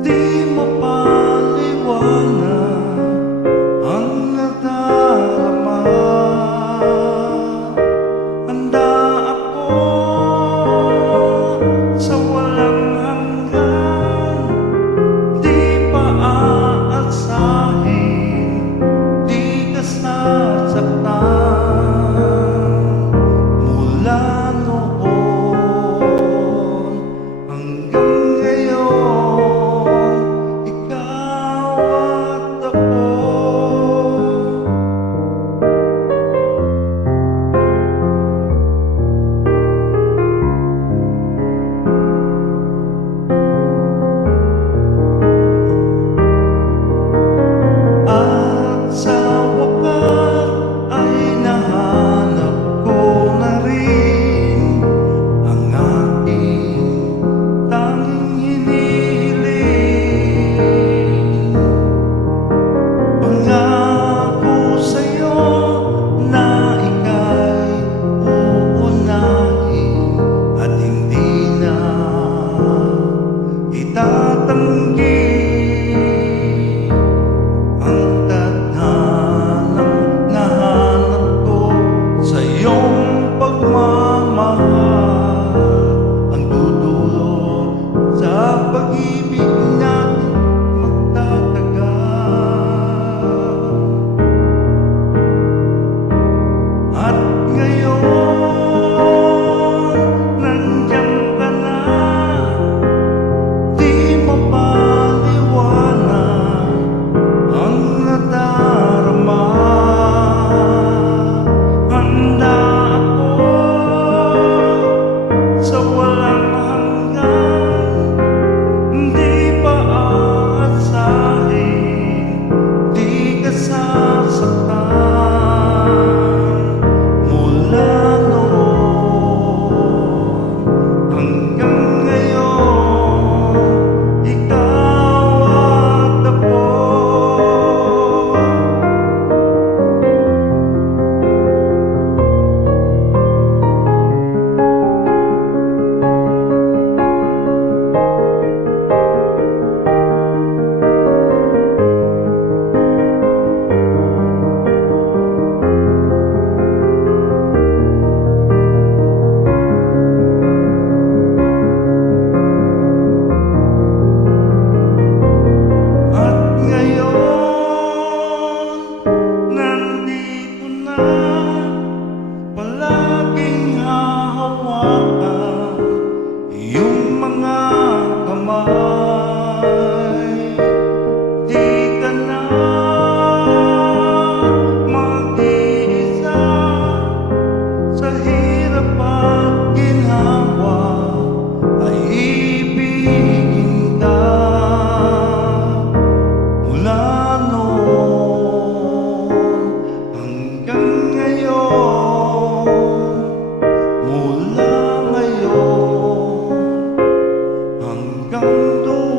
di mapaliwanag ang nadarama. Handa ako sa walang hanggan, di pa aasahin, di ka sasaktan. Mula noon hanggang ngayon, ikaw at ako. At sa wakas ay nahanap ko na rin ang aking tanging hinihiling. Pangako sa'yo na ika'y uunahin at hindi na itatanggi ang tadhanang nahanap ko sa iyong pagmamahal, ang dudulot sa pag-ibig natin magtatagal. At ngayon, nandiyan ka na, di mapaliwanag ang nadarama. Handa ako sa walang hanggan, di pa aasahin, di ka sasaktan. Mula noon hanggang ngayon, ikaw at ako. At ngayon, nandito na, palaging hahawakan iyong mga kamay. Di ka na mag-iisa sa hirap at ginhawa, ay ibigin ka. Mula noon hanggang ngayon, mula ngayon hanggang doon.